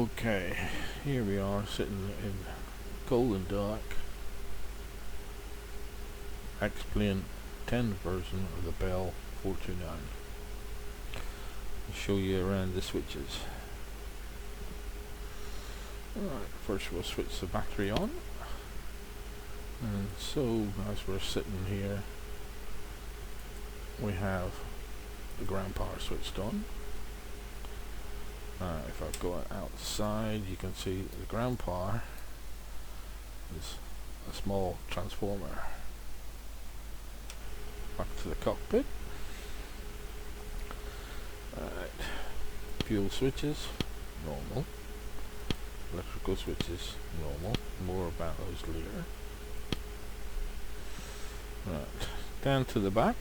Okay, here we are sitting in Golden Dark X-Plane 10 version of the Bell 429. I'll show you around the switches. Alright, first we'll switch the battery on. And so, as we're sitting here, we have the ground power switched on. If I go outside, you can see the ground power is a small transformer. Back to the cockpit. Alright, fuel switches, normal. Electrical switches, normal. More about those later. Right, down to the back,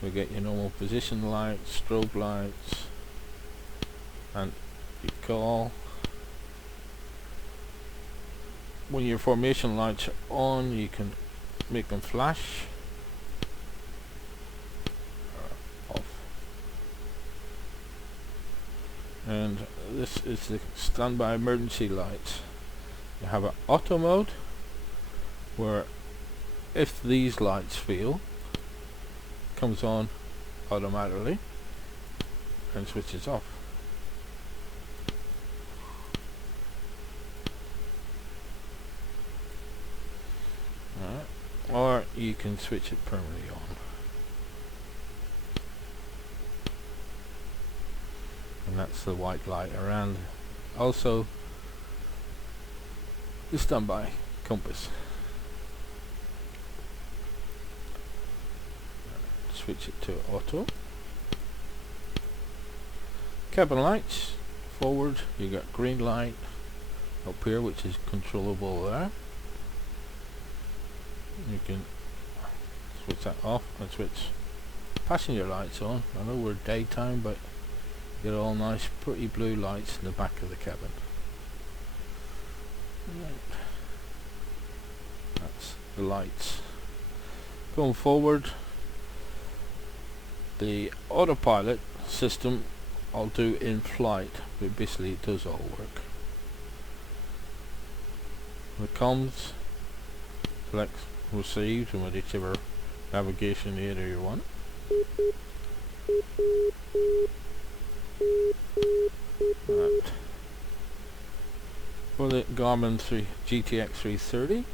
we get your normal position lights, strobe lights, and you call. When your formation lights are on, you can make them flash or off. And this is the standby emergency lights. You have an auto mode where if these lights fail, it comes on automatically and switches off. Or you can switch it permanently on. And that's the white light around. Also, the standby compass. Switch it to auto. Cabin lights, forward, you got green light up here which is controllable there. You can switch that off and switch passenger lights on. I know we're daytime, but you get all nice pretty blue lights in the back of the cabin. Right. That's the lights. Going forward, the autopilot system I'll do in flight, but basically it does all work. The comms, select received from whichever navigation area you want. Right. For the Garmin GTX 330,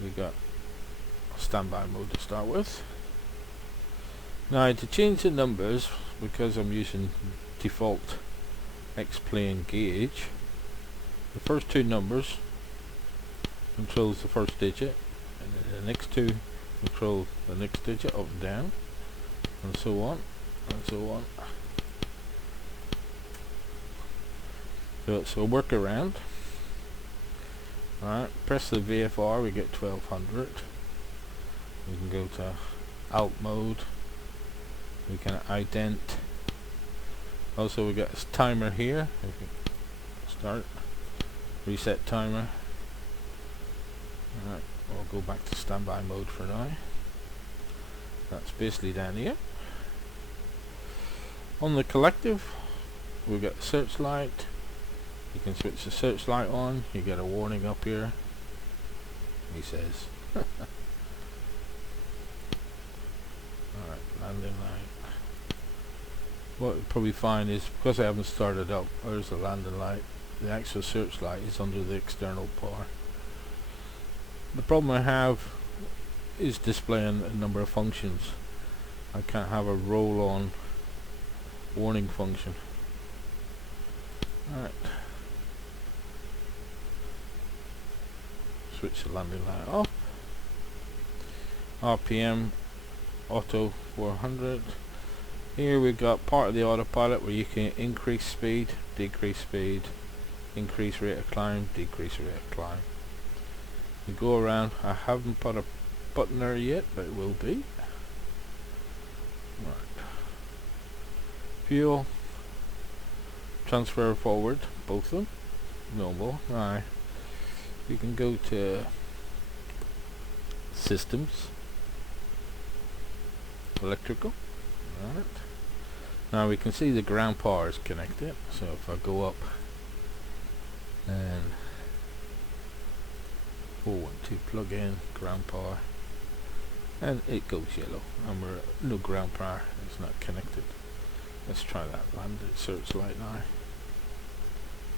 we got standby mode to start with. Now to change the numbers, because I'm using default X-Plane gauge, the first two numbers controls the first digit, and the next two control the next digit up and down, and so on and so on. So it's a workaround. Alright, press the VFR, we get 1200. We can go to alt mode. We can ident. Also we got a timer here. We can start, reset timer. Alright, we'll go back to standby mode for now. That's basically down here. On the collective, we've got the searchlight. You can switch the searchlight on. You get a warning up here. He says. Alright, landing light. What you'll probably find is, because I haven't started up, there's the landing light. The actual searchlight is under the external bar. The problem I have is displaying a number of functions. I can't have a roll-on warning function. Alright. Switch the landing light off. RPM auto 400. Here we've got part of the autopilot where you can increase speed, decrease speed, increase rate of climb, decrease rate of climb. You go around. I haven't put a button there yet, but it will be. Right. Fuel, transfer forward, both of them, normal. Alright. You can go to systems, electrical. Alright. Now we can see the ground power is connected, so if I go up and 412 plug in ground power, and it goes yellow, and we're no ground power, it's not connected. Let's try that landed searchlight now.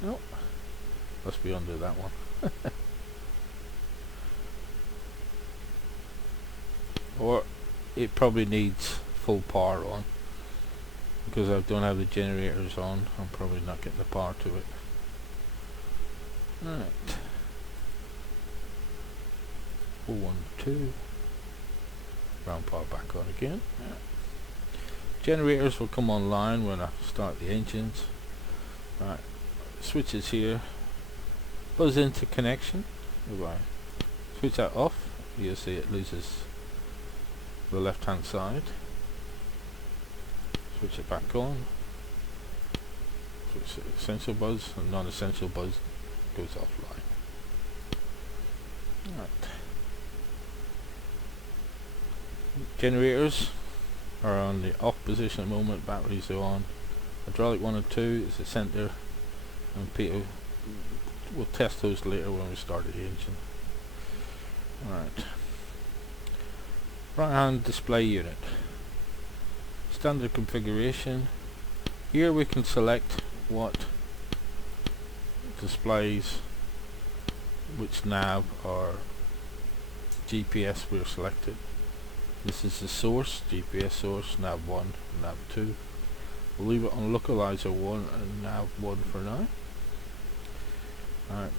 Nope, must be under that one. Or it probably needs full power on, because I don't have the generators on. I'm probably not getting the power to it. Alright, 412 ground power back on again. Yeah. Generators will come online when I start the engines. Right, switches here, buzz into connection. If I switch that off, you'll see it loses the left hand side. Switch it back on, switch it essential buzz, and non-essential buzz goes offline. Right. Generators are on the off position at the moment, batteries are on. Hydraulic 1 and 2 is the center, and Peter will test those later when we start the engine. Alright. Right hand display unit. Standard configuration. Here we can select what displays, which nav or GPS we're selected. This is the source, GPS source, nav 1, nav 2. We'll leave it on localizer 1 and nav 1 for now. Alright.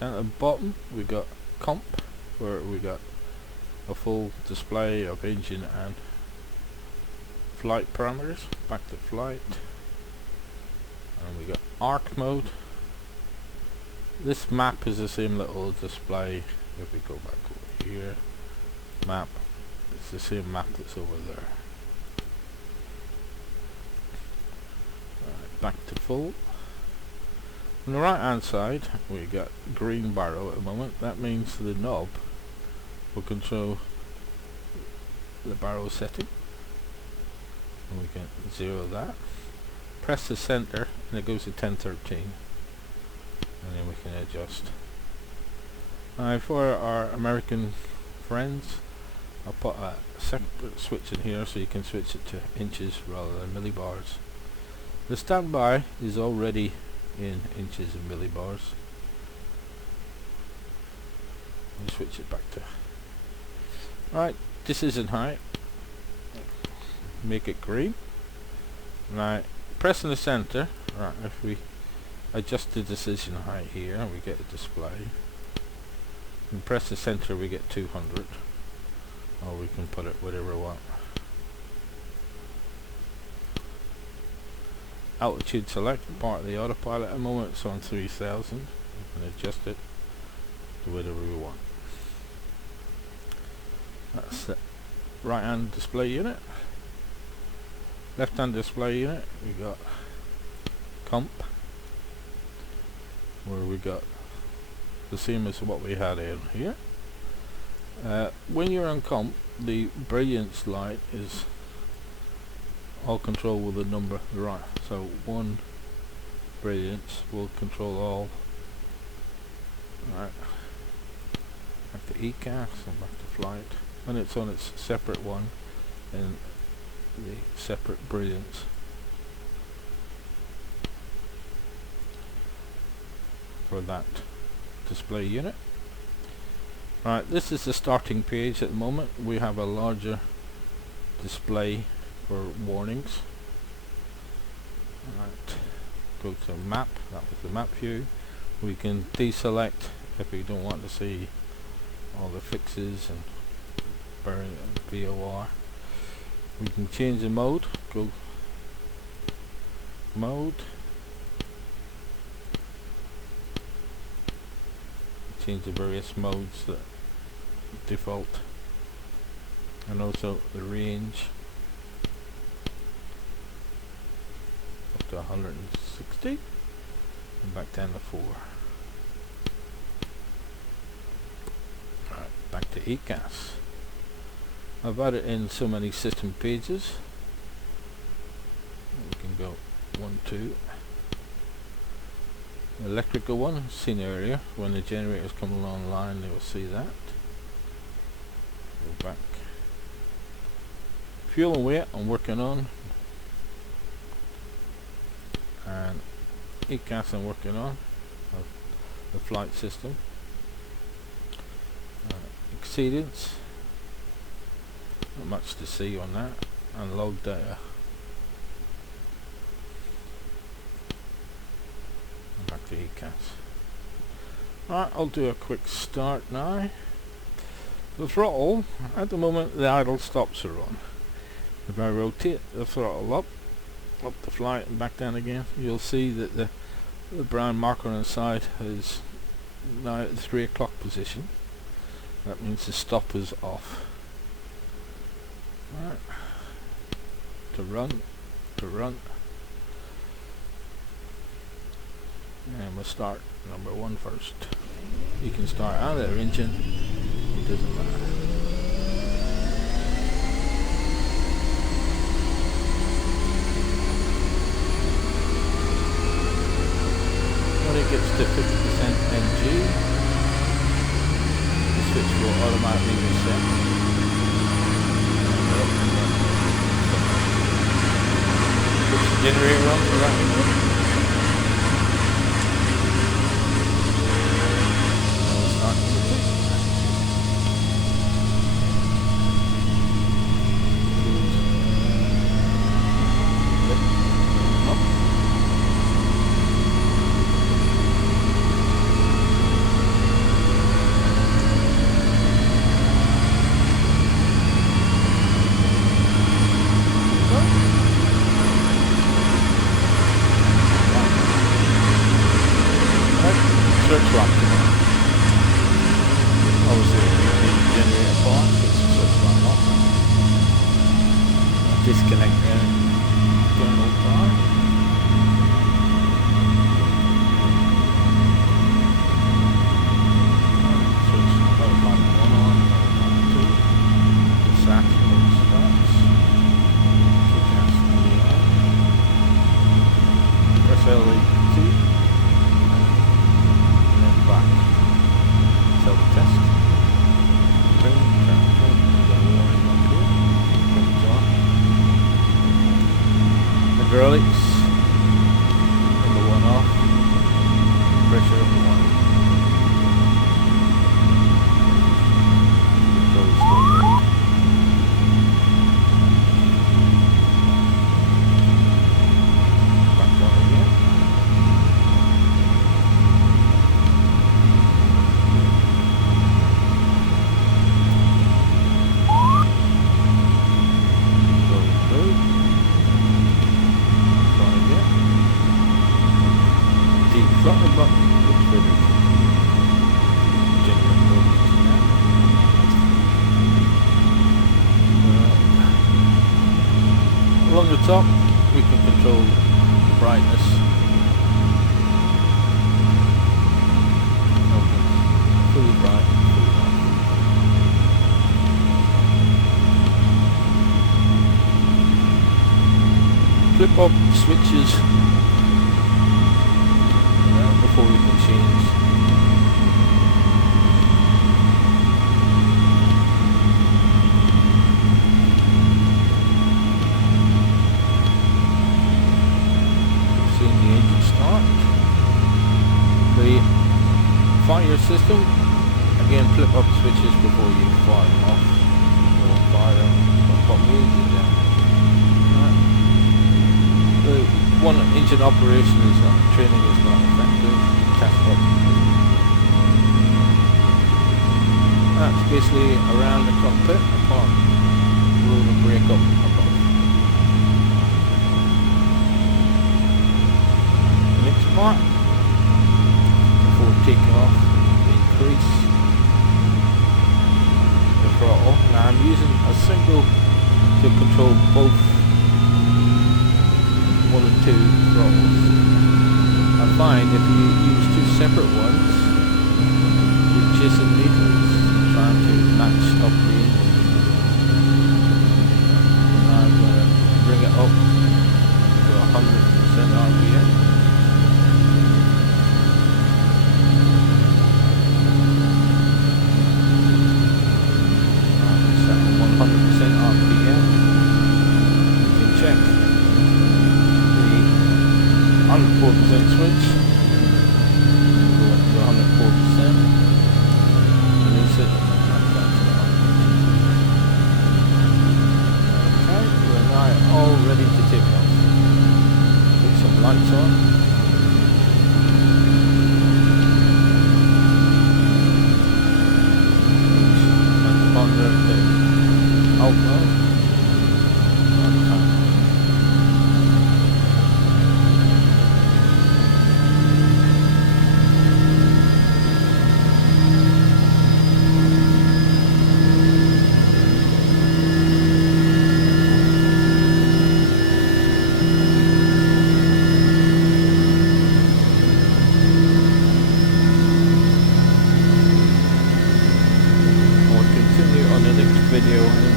Down at the bottom we got comp, where we got a full display of engine and flight parameters. Back to flight. And we got arc mode. This map is the same little display. If we go back over here, map, it's the same map that's over there. Right, back to full. On the right hand side we got green barrel at the moment. That means the knob will control the barrel setting, and we can zero that. Press the center and it goes to 1013, and then we can adjust. Now for our American friends, I'll put a separate switch in here so you can switch it to inches rather than millibars. The standby is already in inches and millibars. And switch it back to. Right, this isn't high. Make it green. Right, pressing the center. Right, if we adjust the decision height here, we get a display. And press the center, we get 200. Or we can put it whatever we want. Altitude select, part of the autopilot at the moment, it's on 3000. We can adjust it to whatever we want. That's the right hand display unit. Left hand display unit, we got comp, where we got the same as what we had in here. When you're on comp, the brilliance light is all control with the number right. So 1 brilliance will control all. Right. Back to ECAS and back to flight. When it's on its separate one, and the separate brilliance. For that display unit. Right, this is the starting page at the moment. We have a larger display for warnings. Right, go to map, that was the map view. We can deselect if we don't want to see all the fixes and VOR. We can change the mode, go mode, change the various modes that default, and also the range up to 160 and back down to 4. Alright, back to ECAS. I've added in so many system pages. can go 1, 2. The electrical one, seen earlier. When the generators come online, they will see that. Go back. Fuel and weight I'm working on, and ECAS I'm working on, the flight system. Exceedance, not much to see on that, and log data. And back to ECAS. Alright, I'll do a quick start now. The throttle, at the moment the idle stops are on. If I rotate the throttle up the flight and back down again, you'll see that the brown marker on the side is now at the 3 o'clock position. That means the stop is off. Right. To run. And we'll start number 1 first. You can start either engine, it doesn't matter. When it gets to 50% NG, the switch will automatically reset. Push the generator on for that. Search lock. Obviously, the generator box, it's a search lock off. Disconnect the external bar. Switch automatic 1 on, automatic 2. The SAC starts. ECAS on. Press LE2. Back. Self-test. Turn, warning up here. Turns on. Hydraulics. Number 1 off. Pressure of 1. Control still good. Back 1 again. Throttle button looks ready to generate voltage now. Along the top we can control the brightness. Fully bright, fully dark. Flip up switches before we can change. We've seen the engine start. The fire system, again flip up switches before you fire them off. Or fire them, pop the engine down. The one engine operation is not, training is not effective. Test up. That's basically around the cockpit apart. Roll and brake up above. Next part, before taking off, increase the throttle. Now I'm using a single to control both 1 and 2 throttles. I find if you use 2 separate ones, you're chasing needles, trying to match up the engine. Now I'm going to bring it up to 100 out now. Video